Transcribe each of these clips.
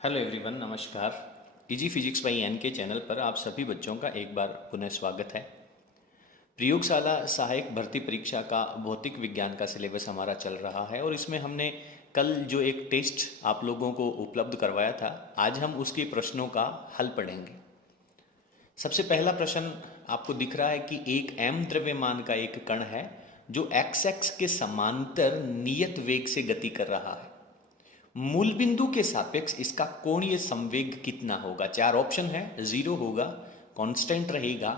Hello everyone, नमस्कार। Easy physics by N के channel पर आप सभी बच्चों का एक बार पुनः स्वागत है। प्रयोगशाला सहायक भर्ती परीक्षा का भौतिक विज्ञान का सिलेबस हमारा चल रहा है और इसमें हमने कल जो एक टेस्ट आप लोगों को उपलब्ध करवाया था, आज हम उसके प्रश्नों का हल पढ़ेंगे। सबसे पहला प्रश्न आपको दिख रहा है कि एक m द्रव्यमान का एक कण है जो x के समांतर नियत वेग से गति कर रहा है। मूल बिंदु के सापेक्ष इसका कोणीय संवेग कितना होगा। चार ऑप्शन है, जीरो होगा, कांस्टेंट रहेगा,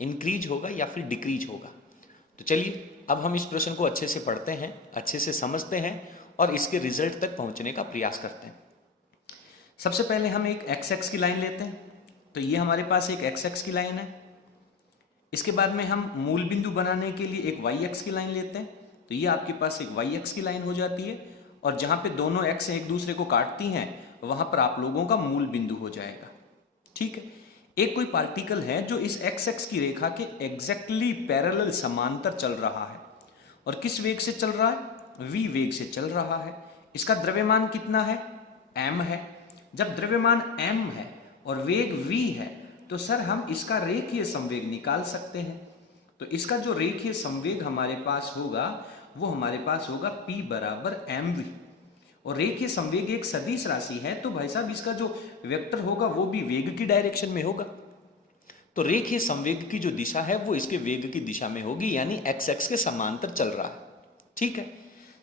इंक्रीज होगा या फिर डिक्रीज होगा। तो चलिए अब हम इस प्रश्न को अच्छे से पढ़ते हैं, अच्छे से समझते हैं और इसके रिजल्ट तक पहुंचने का प्रयास करते हैं। सबसे पहले हम एक x की लाइन लेते हैं। तो ये हमारे पास एक x की लाइन है। इसके बाद में हम मूल बिंदु बनाने के लिए एक y की लाइन लेते हैं। तो ये आपके पास एक y की लाइन हो जाती है और जहां पे दोनों x एक दूसरे को काटती हैं वहां पर आप लोगों का मूल बिंदु हो जाएगा। ठीक है। एक कोई पार्टिकल है जो इस x की रेखा के एग्जैक्टली पैरेलल समांतर चल रहा है और किस वेग से चल रहा है, v वेग से चल रहा है। इसका द्रव्यमान कितना है, m है। जब द्रव्यमान m है और वेग v है तो सर हम इसका रेखीय संवेग निकाल सकते हैं। तो इसका जो रेखीय संवेग हमारे पास होगा वो हमारे पास होगा P बराबर mv। और रेखीय संवेग एक सदिश राशि है तो भाई साहब इसका जो वेक्टर होगा वो भी वेग की डायरेक्शन में होगा। तो रेखीय संवेग की जो दिशा है वो इसके वेग की दिशा में होगी, यानी x के समांतर चल रहा है। ठीक है।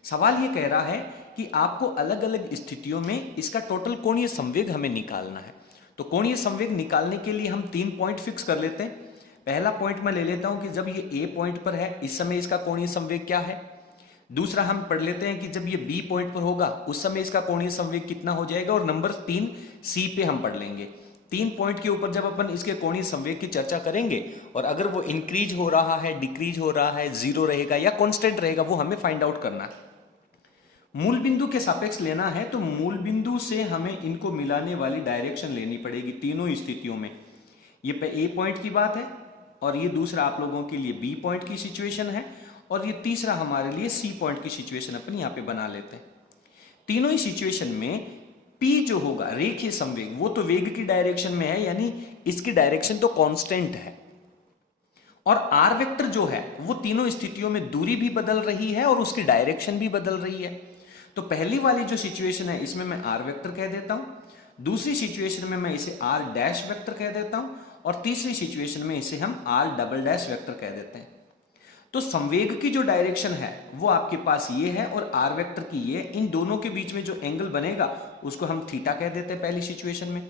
सवाल ये कह रहा है कि आपको अलग अलग स्थितियों में इसका टोटल कोणीय संवेग हमें निकालना है। तो कोणीय संवेग निकालने के लिए हम 3 पॉइंट फिक्स कर लेते हैं। पहला पॉइंट मैं ले लेता हूं कि जब ये A पॉइंट पर है इस समय इसका कोणीय संवेग क्या है। दूसरा हम पढ़ लेते हैं कि जब ये B पॉइंट पर होगा उस समय इसका कोणीय संवेग कितना हो जाएगा। और नंबर 3 C पे हम पढ़ लेंगे। 3 पॉइंट के ऊपर जब अपन इसके कोणीय संवेग की चर्चा करेंगे और अगर वो इंक्रीज हो रहा है, डिक्रीज हो रहा है, जीरो रहेगा या कांस्टेंट रहेगा, वो हमें फाइंड आउट करना है। मूल बिंदु के सापेक्ष लेना है तो मूल बिंदु से हमें इनको मिलाने वाली डायरेक्शन लेनी पड़ेगी तीनों स्थितियों में। ये A पॉइंट की बात है और ये दूसरा आप लोगों के लिए B पॉइंट की सिचुएशन है और ये तीसरा हमारे लिए C पॉइंट की सिचुएशन अपन यहां पे बना लेते हैं। तीनों ही सिचुएशन में P जो होगा रेखीय संवेग वो तो वेग की डायरेक्शन में है, यानी इसकी डायरेक्शन तो कांस्टेंट है। और R वेक्टर जो है वो तीनों स्थितियों में दूरी भी बदल रही है और उसकी डायरेक्शन भी बदल रही है। तो पहली वाली जो सिचुएशन है इसमें मैं R वेक्टर कह देता हूं, दूसरी सिचुएशन में मैं इसे R डैश वेक्टर कह देता हूं और तीसरी सिचुएशन में इसे हम R डबल डैश वेक्टर कह देते हैं। तो संवेग की जो डायरेक्शन है वो आपके पास ये है और R वेक्टर की ये। इन दोनों के बीच में जो एंगल बनेगा उसको हम थीटा कह देते हैं पहली सिचुएशन में।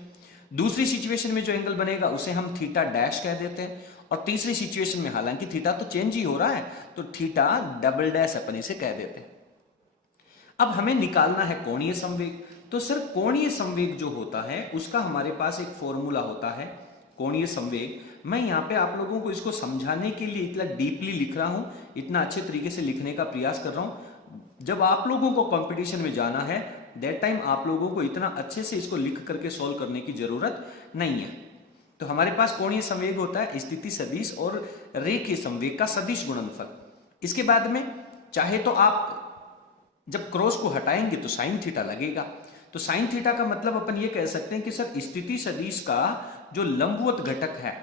दूसरी सिचुएशन में जो एंगल बनेगा उसे हम थीटा डैश कह देते हैं और तीसरी सिचुएशन में हालांकि थीटा तो चेंज ही हो रहा है तो थीटा डबल डैश अपन इसे कह देते हैं। अब हमें निकालना है कोणीय संवेग। तो सर कोणीय संवेग जो होता है उसका हमारे पास एक फॉर्मूला होता है कोणीय संवेग। मैं यहाँ पे आप लोगों को इसको समझाने के लिए इतना डीपली लिख रहा हूँ, इतना अच्छे तरीके से लिखने का प्रयास कर रहा हूँ। जब आप लोगों को कंपटीशन में जाना है दैट टाइम आप लोगों को इतना अच्छे से इसको लिख करके सॉल्व करने की जरूरत नहीं है। तो हमारे पास कोणीय संवेग होता है स्थिति सदिश और रेखीय संवेग का सदिश गुणनफल। इसके बाद में चाहे तो आप जब क्रॉस को हटाएंगे तो साइन थीटा लगेगा। तो साइन थीटा का मतलब अपन ये कह सकते हैं कि सर स्थिति सदिश का जो लंबवत घटक है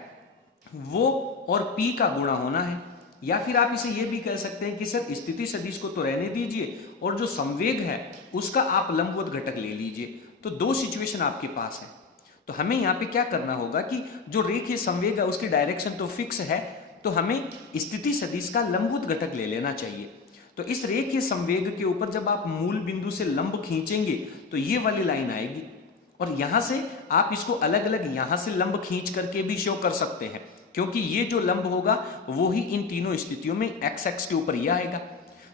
वो और P का गुणा होना है। या फिर आप इसे ये भी कह सकते हैं कि सर स्थिति सदिश को तो रहने दीजिए और जो संवेग है उसका आप लंबवत घटक ले लीजिए। तो दो सिचुएशन आपके पास है। तो हमें यहाँ पे क्या करना होगा कि जो रेखीय संवेग है उसकी डायरेक्शन तो फिक्स है तो हमें स्थिति सदिश का लंबवत घटक ले लेना चाहिए। तो इस रेखीय संवेग के ऊपर जब आप मूल बिंदु से लंब खींचेंगे तो ये वाली लाइन आएगी और यहां से आप इसको अलग अलग यहां से लंब खींच करके भी शो कर सकते हैं क्योंकि ये जो लंब होगा वो ही इन तीनों स्थितियों में x के ऊपर ये आएगा।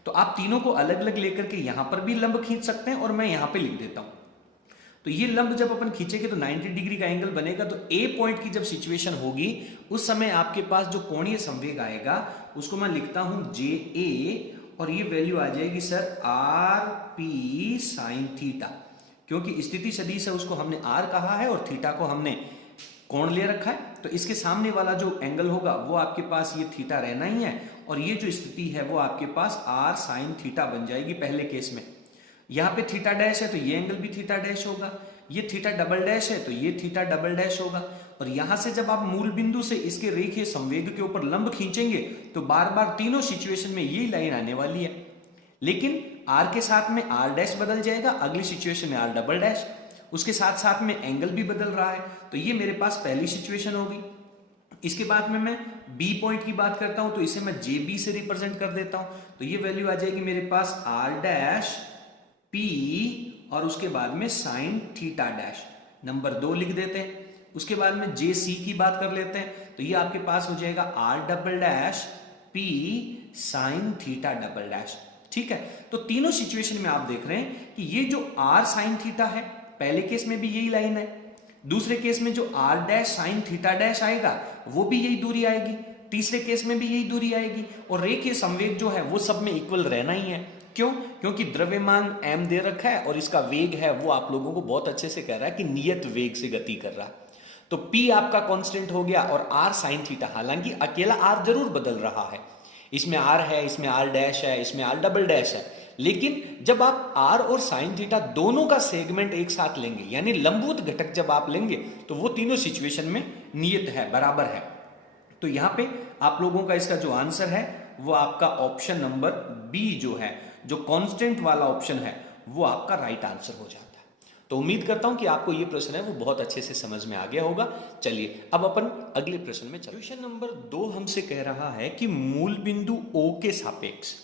तो आप तीनों को अलग अलग लेकर के यहां पर भी लंब खींच सकते हैं और मैं यहां पे लिख देता हूं। तो ये लंब जब अपन खींचेंगे तो 90 डिग्री का एंगल बनेगा। तो A पॉइंट की जब सिचुएशन होगी उस समय आपके पास जो कोणीय संवेग आएगा उसको मैं लिखता हूं JA और ये वैल्यू आ जाएगी सर RP साइन थीटा। क्योंकि स्थिति सदिश है उसको हमने R कहा है और थीटा को हमने कोण ले रखा है। तो इसके सामने वाला जो एंगल होगा वो आपके पास ये थीटा रहना ही है और ये जो स्थिति है वो आपके पास R साइन थीटा बन जाएगी पहले केस में। यहाँ पे थीटा डैश है तो ये एंगल भी थीटा डैश होगा, ये थीटा डबल डैश है तो ये थीटा डबल डैश होगा। और यहां से जब आप मूल बिंदु से इसके रेखीय संवेग के ऊपर लंब खींचेंगे तो बार बार तीनों सिचुएशन में यही लाइन आने वाली है, लेकिन r के साथ में r डैश बदल जाएगा, अगली सिचुएशन में r डबल डैश, उसके साथ साथ में एंगल भी बदल रहा है। तो ये मेरे पास पहली सिचुएशन होगी। इसके बाद में मैं B पॉइंट की बात करता हूं तो इसे मैं JB से रिप्रेजेंट कर देता हूं, तो ये वैल्यू आ जाएगी मेरे पास r डैश P और उसके बाद में साइन थीटा डैश, नंबर 2 लिख देते हैं। उसके बाद में JC की बात कर लेते हैं तो ये आपके पास हो जाएगा r double dash P sine theta double dash. ठीक है, तो तीनों सिचुएशन में आप देख रहे हैं कि ये जो r साइन थीटा है, पहले केस में भी यही लाइन है, दूसरे केस में जो r dash sine theta dash आएगा वो भी यही दूरी आएगी, तीसरे केस में भी यही दूरी आएगी, और रेखीय संवेग जो है वो सब में इक्वल रहना ही है। क्यों? क्योंकि द्रव्यमान m दे रखा है और इसका वेग है वो आप लोगों को बहुत अच्छे से कह रहा है कि नियत वेग से गति कर रहा है। तो p आपका कांस्टेंट हो गया और r साइन थीटा, हालांकि अकेला r जरूर बदल रहा है, इसमें r है, इसमें r डैश है, इसमें r डबल डैश है, लेकिन जब आप r और साइन थीटा दोनों का सेगमेंट एक साथ लेंगे, यानी लंबवत घटक जब आप लेंगे तो वो तीनों सिचुएशन में नियत है, बराबर है। तो यहां पे आप लोगों का इसका जो आंसर है वो आपका ऑप्शन नंबर बी जो है, जो कांस्टेंट वाला ऑप्शन है, वो आपका राइट आंसर हो जाता है। तो उम्मीद करता हूं कि आपको ये प्रश्न है वो बहुत अच्छे से समझ में आ गया होगा। चलिए अब अपन अगले प्रश्न में चलते हैं। क्वेश्चन नंबर 2 हमसे कह रहा है कि मूल बिंदु O के सापेक्ष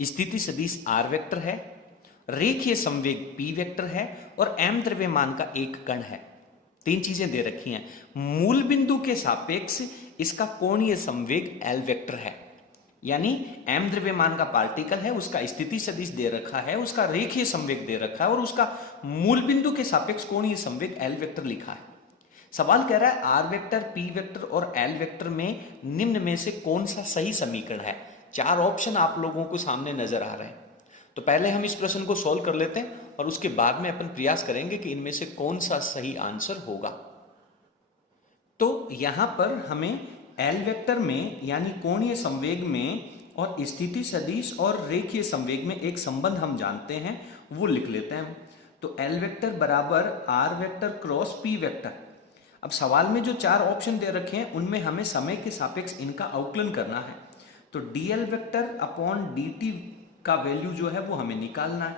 स्थिति सदिश r वेक्टर है, रेखीय संवेग p वेक्टर है और m द्रव्यमान का एक कण है। 3 चीजें दे रखी हैं। मूल बिंदु के सापेक्ष इसका कोणीय संवेग l वेक्टर है, यानी m द्रव्यमान का पार्टिकल है, उसका स्थिति सदिश दे रखा है, उसका रेखीय संवेग दे रखा है और उसका मूल बिंदु के सापेक्ष कोणीय संवेग l वेक्टर लिखा है। सवाल कह रहा है r वेक्टर, p वेक्टर और l वेक्टर में निम्न में से कौन सा सही समीकरण है। 4 ऑप्शन आप लोगों को सामने नजर आ रहे हैं। तो पहले हम इस प्रश्न को सॉल्व कर लेते हैं और उसके बाद में अपन प्रयास करेंगे कि इनमें से कौन सा सही आंसर होगा। तो यहां पर हमें एल वेक्टर में यानी कोणीय संवेग में और स्थिति सदिश और रेखीय संवेग में एक संबंध हम जानते हैं, वो लिख लेते हैं। तो एल वेक्टर बराबर R vector cross P vector. अब सवाल में जो 4 ऑप्शन दे रखे हैं उनमें हमें समय के सापेक्ष इनका अवकलन करना है। तो डीएल वेक्टर अपॉन dt का वैल्यू जो है वो हमें निकालना है।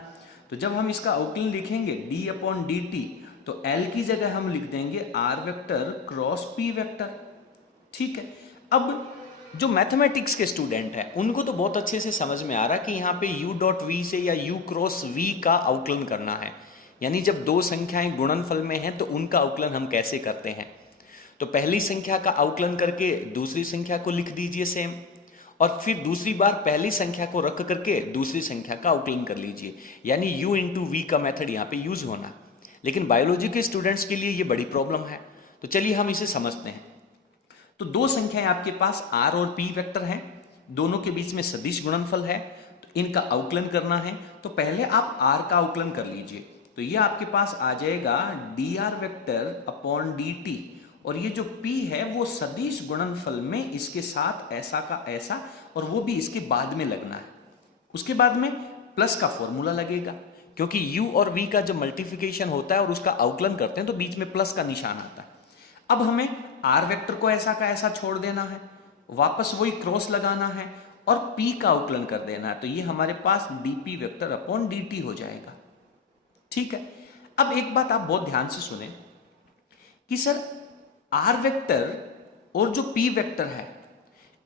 तो जब हम इसका अवकलन लिखेंगे d अपॉन dt, तो l की जगह हम लिख देंगे R vector cross p vector. ठीक है, अब जो मैथमेटिक्स के स्टूडेंट हैं उनको तो बहुत अच्छे से समझ में आ रहा है कि यहाँ पे u डॉट v से या u क्रॉस v का अवकलन करना है, यानी जब 2 संख्याएं गुणनफल में हैं तो उनका अवकलन हम कैसे करते हैं। तो पहली संख्या का अवकलन करके दूसरी संख्या को लिख दीजिए सेम, और फिर दूसरी बार पहली संख्या को रख करके दूसरी संख्या का अवकलन कर लीजिए, यानी u इंटू वी का मेथड यहाँ पे यूज होना। लेकिन बायोलॉजी के स्टूडेंट्स के लिए ये बड़ी प्रॉब्लम है, तो चलिए हम इसे समझते हैं। तो 2 संख्याएं आपके पास r और p वेक्टर हैं, दोनों के बीच में सदिश गुणनफल है, तो इनका अवकलन करना है। तो पहले आप r का अवकलन कर लीजिए, तो ये आपके पास आ जाएगा dr वेक्टर अपॉन dt, और ये जो p है वो सदिश गुणनफल में इसके साथ ऐसा का ऐसा और वो भी इसके बाद में लगना है। उसके बाद में प्लस का फॉर्मूला लगेगा, क्योंकि u और v का जब मल्टीप्लिकेशन होता है और उसका अवकलन करते हैं तो बीच में प्लस का निशान आता है। अब हमें r वेक्टर को ऐसा का ऐसा छोड़ देना है, वापस वही क्रॉस लगाना है और p का अवकलन कर देना है। तो ये हमारे पास dp वेक्टर अपॉन dt हो जाएगा। ठीक है, अब एक बात आप बहुत ध्यान से सुने कि सर r वेक्टर और जो p वेक्टर है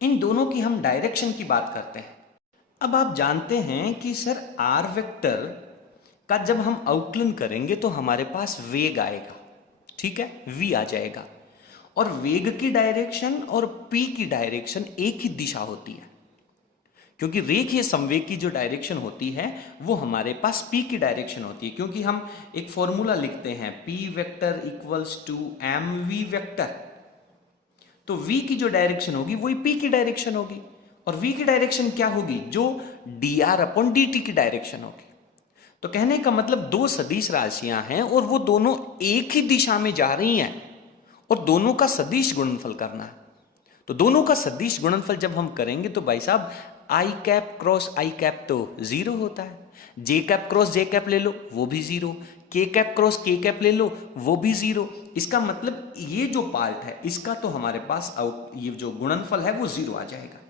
इन दोनों की हम डायरेक्शन की बात करते हैं। अब आप जानते हैं कि सर r वेक्टर का जब हम अवकलन करेंगे तो हमारे पास वेग आएगा, ठीक है, v आ जाएगा, और वेग की डायरेक्शन और p की डायरेक्शन एक ही दिशा होती है, क्योंकि रेखीय संवेग की जो डायरेक्शन होती है वो हमारे पास p की डायरेक्शन होती है, क्योंकि हम एक फॉर्मूला लिखते हैं p vector equals to mv vector. तो v की जो डायरेक्शन होगी वही p की डायरेक्शन होगी, और v की डायरेक्शन क्या होगी, जो dr अपॉन dt की डायरेक्शन होगी। तो कहने का मतलब 2 सदिश राशियां हैं और वो दोनों एक ही दिशा में जा रही हैं और दोनों का सदिश गुणनफल करना है। तो दोनों का सदिश गुणनफल जब हम करेंगे तो भाई साहब i cap cross i cap तो 0 होता है। जे कैप क्रॉस जे कैप ले लो वो भी जीरो, के कैप क्रॉस के कैप ले लो वो भी जीरो। इसका मतलब ये जो पार्ट है इसका तो हमारे पास ये जो गुणनफल है वो जीरो आ जाएगा।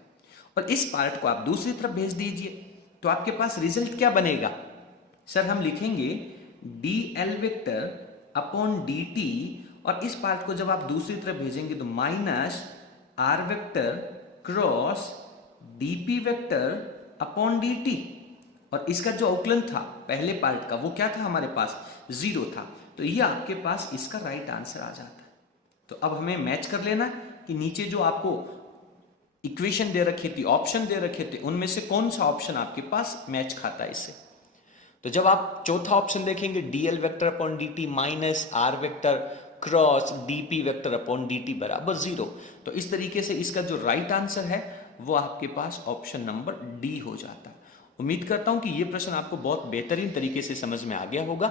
और इस पार्ट को आप दूसरी तरफ भेज दीजिए तो आपके पास रिजल्ट क्या बनेगा सर? हम लिखेंगे D L vector upon D T, और इस पार्ट को जब आप दूसरी तरफ भेजेंगे तो minus R vector cross DP vector upon D T. और इसका जो अवकलन था पहले पार्ट का वो क्या था हमारे पास? जीरो था। तो ये आपके पास इसका राइट आंसर आ जाता है। तो अब हमें मैच कर लेना कि नीचे जो आपको इक्वेशन दे रखी थी, ऑप्शन दे रखे थे, उनमें से कौन सा ऑप्शन आपके पास मैच खाता है इससे। तो जब आप चौथा ऑप्शन देखेंगे DL vector upon D T minus R vector cross DP vector upon D T बराबर जीरो, तो इस तरीके से इसका जो राइट आंसर है वो आपके पास ऑप्शन नंबर डी हो जाता है। उम्मीद करता हूं कि ये प्रश्न आपको बहुत बेहतरीन तरीके से समझ में आ गया होगा।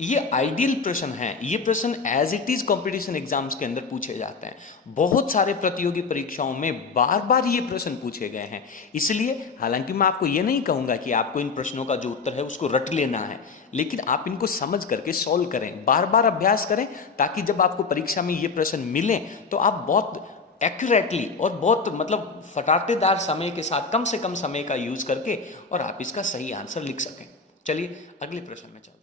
ये आइडियल प्रश्न है, ये प्रश्न as it is competition exams के अंदर पूछे जाते हैं। बहुत सारे प्रतियोगी परीक्षाओं में बार बार ये प्रश्न पूछे गए हैं। इसलिए हालांकि मैं आपको ये नहीं कहूंगा कि आपको इन प्रश्नों का जो उत्तर है उसको रट लेना है, लेकिन आप इनको समझ करके सॉल्व करें, बार बार अभ्यास करें, ताकि जब आपको परीक्षा में ये प्रश्न मिले तो आप बहुत एक्यूरेटली और बहुत मतलब फटाटेदार समय के साथ कम से कम समय का यूज करके और आप इसका सही आंसर लिख सकें। चलिए अगले प्रश्न में चलते हैं।